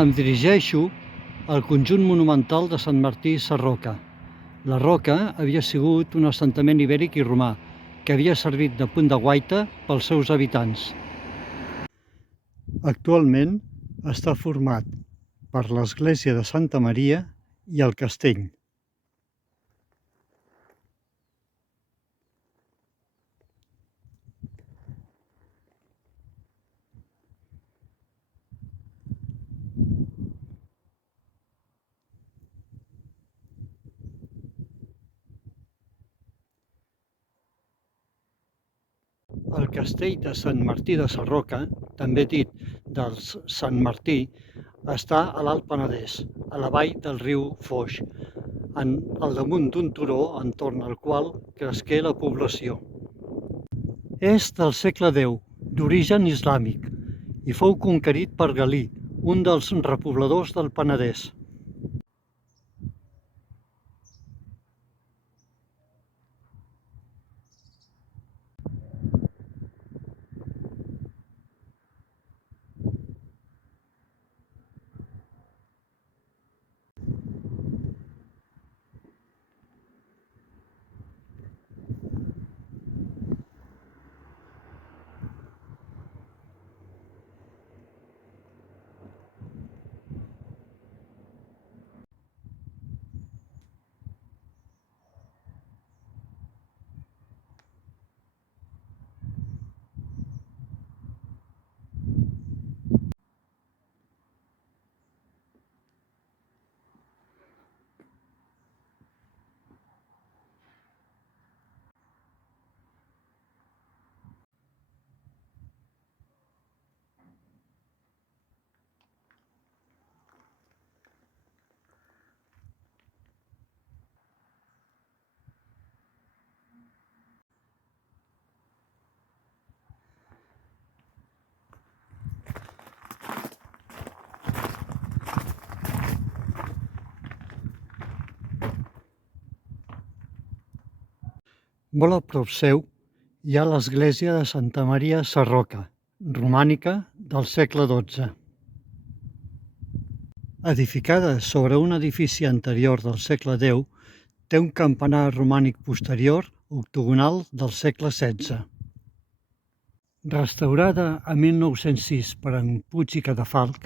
Em dirigeixo al conjunt monumental de Sant Martí Sarroca. La Roca havia sigut un assentament ibèric i romà, que havia servit de punt de guaita pels seus habitants. Actualment està format per l'església de Santa Maria i el castell. El castell de Sant Martí de Sarroca, també dit del Sant Martí, està a l'Alt Penedès, a la vall del riu Foix, al damunt d'un turó entorn al qual cresqué la població. És del segle X, d'origen islàmic, i fou conquerit per Galí, un dels repobladors del Penedès. Molt a prop seu hi ha l'església de Santa Maria Sarroca, romànica del segle XII. Edificada sobre un edifici anterior del segle X, té un campanar romànic posterior octogonal del segle XVI. Restaurada a 1906 per en Puig i Cadafalch,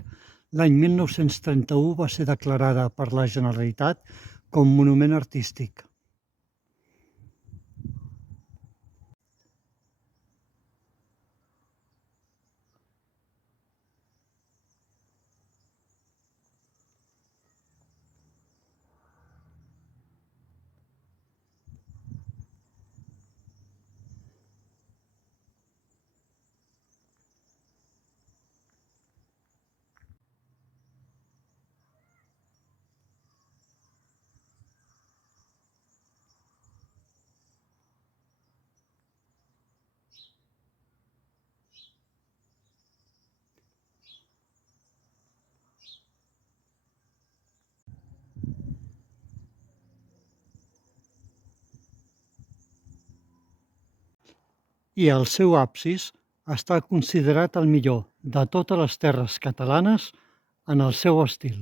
l'any 1931 va ser declarada per la Generalitat com monument artístic. I el seu absis està considerat el millor de totes les terres catalanes en el seu estil.